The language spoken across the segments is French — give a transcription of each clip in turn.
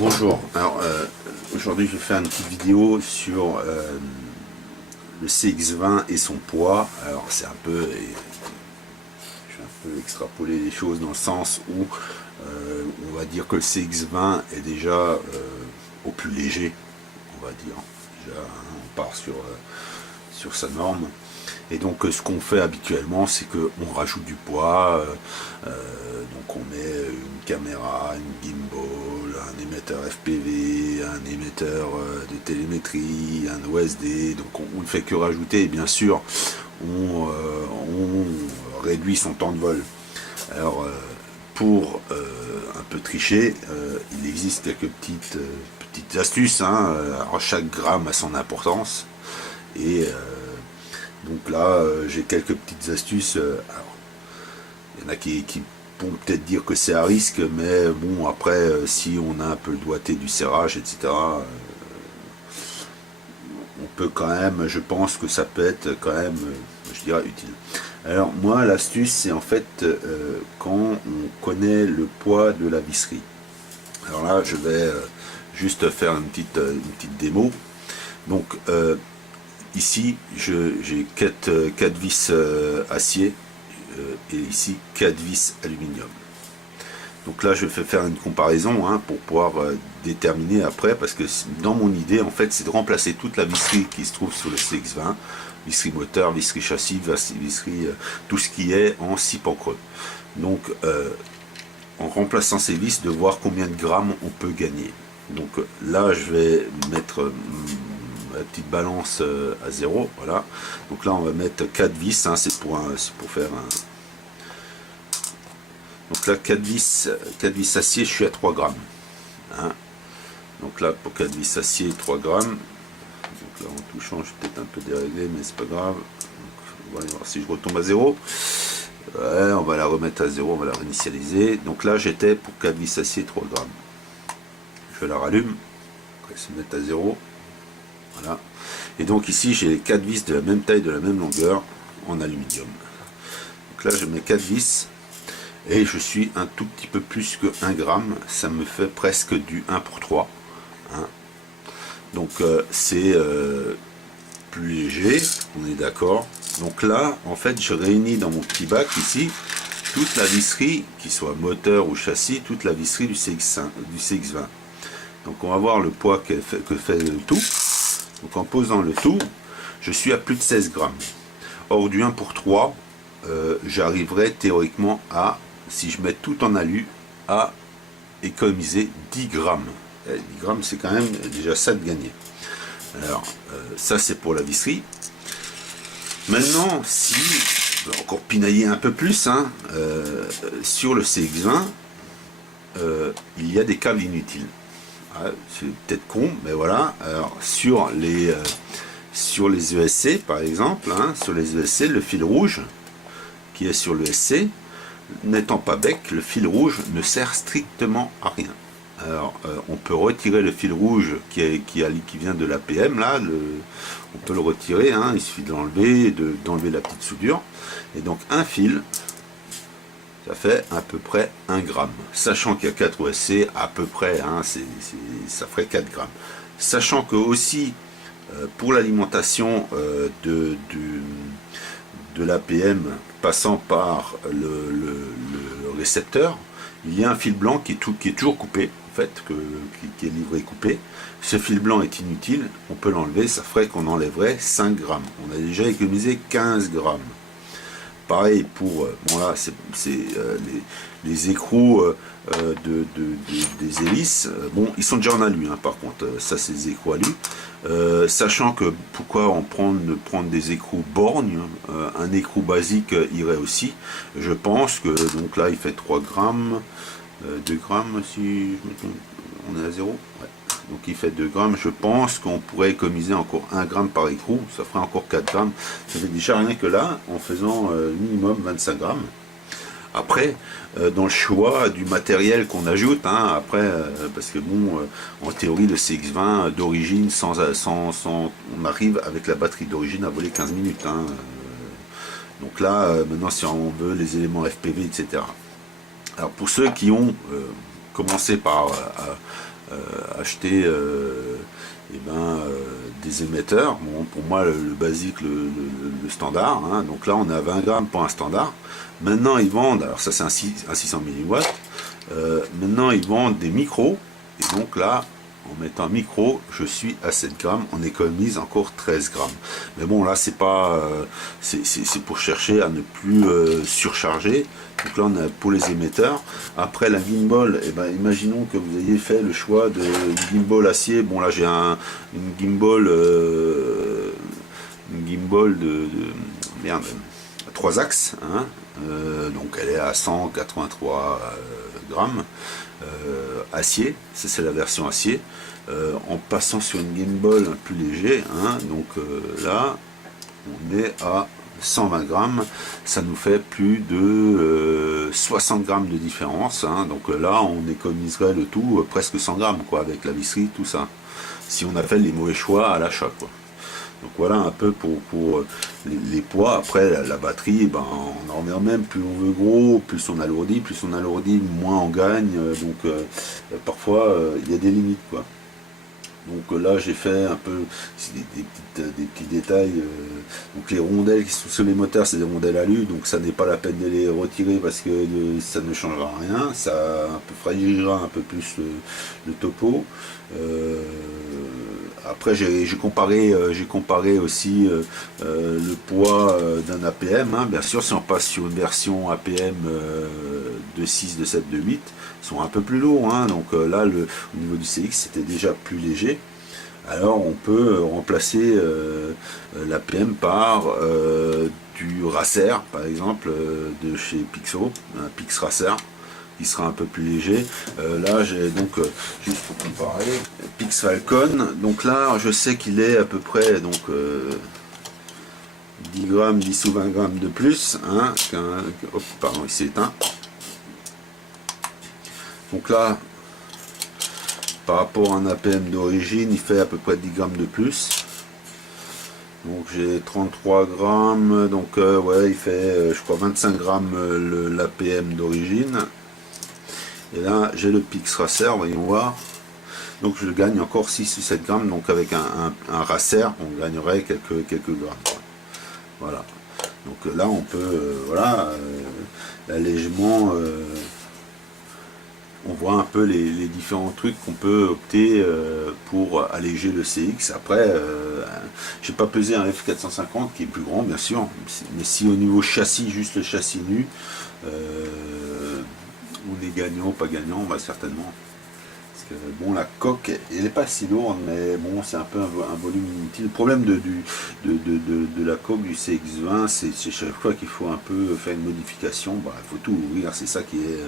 Bonjour, alors aujourd'hui je vais faire une petite vidéo sur le CX20 et son poids. Alors c'est un peu, je vais un peu extrapoler les choses dans le sens où on va dire que le CX20 est déjà au plus léger, on va dire. Déjà hein, on part sur sa norme. Et donc ce qu'on fait habituellement, c'est qu'on rajoute du poids, donc on met une caméra, une gimbal, un émetteur FPV, un émetteur de télémétrie, un OSD, donc on ne fait que rajouter, et bien sûr on réduit son temps de vol. Alors pour un peu tricher, il existe quelques petites astuces, hein. Alors chaque gramme a son importance, et donc là, j'ai quelques petites astuces. Alors, il y en a qui vont peut-être dire que c'est à risque, mais bon, après, si on a un peu le doigté du serrage, etc., on peut quand même, je pense que ça peut être quand même, je dirais, utile. Alors, moi, l'astuce, c'est en fait quand on connaît le poids de la visserie. Alors là, je vais juste faire une petite démo. Donc, ici, j'ai 4 vis acier et ici 4 vis aluminium. Donc là, je vais faire une comparaison hein, pour pouvoir déterminer après, parce que dans mon idée, en fait, c'est de remplacer toute la visserie qui se trouve sur le CX20, visserie moteur, visserie châssis, visserie, tout ce qui est en 6 pans creux. Donc, en remplaçant ces vis, de voir combien de grammes on peut gagner. Donc là, je vais mettre la petite balance à 0, voilà. Donc là on va mettre 4 vis, hein, c'est pour faire un. Donc là 4 vis acier, je suis à 3 grammes. Hein. Donc là pour 4 vis acier, 3 grammes. Donc là en touchant, je vais peut-être un peu déréglé, mais c'est pas grave. Donc, on va voir si je retombe à 0. Ouais, on va la remettre à 0, on va la réinitialiser. Donc là j'étais pour 4 vis acier, 3 grammes. Je la rallume, on va se mettre à 0. Voilà. Et donc ici j'ai les 4 vis de la même taille, de la même longueur en aluminium. Donc là je mets 4 vis et je suis un tout petit peu plus que 1 gramme, ça me fait presque du 1 pour 3. Hein. Donc c'est plus léger, on est d'accord. Donc là en fait je réunis dans mon petit bac ici toute la visserie, qui soit moteur ou châssis, toute la visserie du CX20. Donc on va voir le poids que fait le tout. Donc en posant le tout, je suis à plus de 16 grammes. Or du 1 pour 3, j'arriverai théoriquement à, si je mets tout en alu, à économiser 10 grammes. 10 grammes, c'est quand même déjà ça de gagner. Alors, ça c'est pour la visserie. Maintenant, si, je vais encore pinailler un peu plus, hein, sur le CX20, il y a des câbles inutiles. C'est peut-être con, mais voilà. Alors, sur les ESC, par exemple, hein, sur les ESC, le fil rouge qui est sur le SC, n'étant pas bec, le fil rouge ne sert strictement à rien. Alors, on peut retirer le fil rouge qui vient de l'APM, là, on peut le retirer, hein, il suffit de l'enlever et d'enlever la petite soudure. Et donc, un fil, ça fait à peu près 1 gramme. Sachant qu'il y a 4 OSC, à peu près, hein, ça ferait 4 grammes. Sachant que aussi, pour l'alimentation de l'APM, passant par le récepteur, il y a un fil blanc qui est toujours coupé, en fait, qui est livré coupé. Ce fil blanc est inutile, on peut l'enlever, ça ferait qu'on enlèverait 5 grammes. On a déjà économisé 15 grammes. Pareil pour bon là c'est les écrous des hélices, bon ils sont déjà en alu hein, par contre ça c'est des écrous alu, sachant que pourquoi prendre des écrous borgnes, un écrou basique irait aussi, je pense que donc là il fait 3 grammes, 2 grammes si je me trompe, on est à 0, ouais. Donc il fait 2 grammes, je pense qu'on pourrait économiser encore 1 gramme par écrou, ça ferait encore 4 grammes, ça fait déjà rien que là, en faisant minimum 25 grammes. Après, dans le choix du matériel qu'on ajoute, hein, après, parce que bon, en théorie, le CX20 d'origine, on arrive avec la batterie d'origine à voler 15 minutes. Hein, donc là, maintenant, si on veut les éléments FPV, etc. Alors pour ceux qui ont commencé par acheter des émetteurs. Bon, pour moi, le basique, le standard. Hein. Donc là, on est à 20 grammes pour un standard. Maintenant, ils vendent, alors ça c'est un 600 milliwatts. Maintenant, ils vendent des micros. Et donc là, en mettant un micro, je suis à 7 grammes, on économise encore 13 grammes. Mais bon, là, c'est pas, c'est pour chercher à ne plus surcharger. Donc là, on a pour les émetteurs. Après, la gimbal, eh ben, imaginons que vous ayez fait le choix de gimbal acier. Bon, là, j'ai une gimbal, merde, 3 axes. Hein, donc, elle est à 183 grammes. Acier, c'est la version acier, en passant sur une gimbal un plus léger, hein, donc là on est à 120 grammes, ça nous fait plus de 60 grammes de différence, hein, donc là on économiserait le tout presque 100 grammes quoi, avec la visserie, tout ça, si on a fait les mauvais choix à l'achat quoi. Donc voilà un peu pour les poids. Après la batterie, ben, on en remet même, plus on veut gros, plus on alourdit, moins on gagne. Donc parfois il y a des limites quoi. Donc là j'ai fait un peu des petits détails. Donc les rondelles qui sont sur les moteurs, c'est des rondelles alu, donc ça n'est pas la peine de les retirer parce que ça ne changera rien, ça un peu fragilera un peu plus le topo. Après j'ai comparé aussi le poids d'un APM, hein. Bien sûr si on passe sur une version APM de 6, de 7, de 8, ils sont un peu plus lourds, hein. Donc là au niveau du CX c'était déjà plus léger. Alors on peut remplacer l'APM par du Racer par exemple de chez Pixo, un Pix Racer, qui sera un peu plus léger. Là j'ai donc juste pour comparer Pix Falcon, donc là je sais qu'il est à peu près donc 10 grammes, 10 ou 20 grammes de plus, hein, hop, pardon, il s'est éteint. Donc là par rapport à un APM d'origine, il fait à peu près 10 grammes de plus. Donc j'ai 33 grammes, donc ouais, il fait je crois 25 grammes l'APM d'origine. Et là j'ai le Pix Racer, voyons voir. Donc je gagne encore 6 ou 7 grammes, donc avec un Racer on gagnerait quelques grammes. Voilà. Donc là on peut voilà, allègement, on voit un peu les différents trucs qu'on peut opter pour alléger le CX. Après, j'ai pas pesé un F450 qui est plus grand bien sûr, mais si au niveau châssis, juste le châssis nu, on est gagnant ou pas gagnant, bah certainement. Parce que bon, la coque, elle n'est pas si lourde, mais bon, c'est un peu un volume inutile. Le problème de la coque du CX20, c'est chaque fois qu'il faut un peu faire une modification, bah, il faut tout ouvrir, c'est ça qui est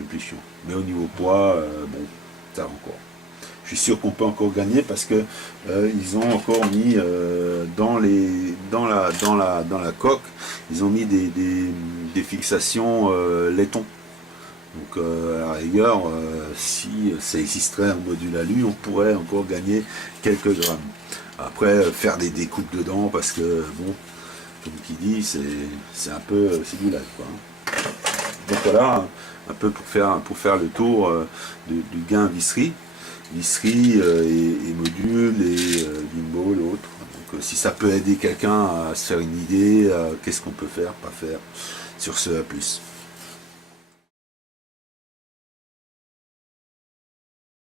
le plus chiant. Mais au niveau poids, bon, ça va encore. Je suis sûr qu'on peut encore gagner parce que ils ont encore mis dans la coque, ils ont mis des fixations laiton. Donc à la rigueur, si ça existerait en module alu, on pourrait encore gagner quelques grammes. Après, faire des découpes dedans, parce que, bon, comme qui dit, c'est un peu, c'est du live, quoi. Donc voilà, un peu pour faire le tour du gain visserie et module et gimbal, l'autre. Donc si ça peut aider quelqu'un à se faire une idée, qu'est-ce qu'on peut faire, pas faire, sur ce, à plus.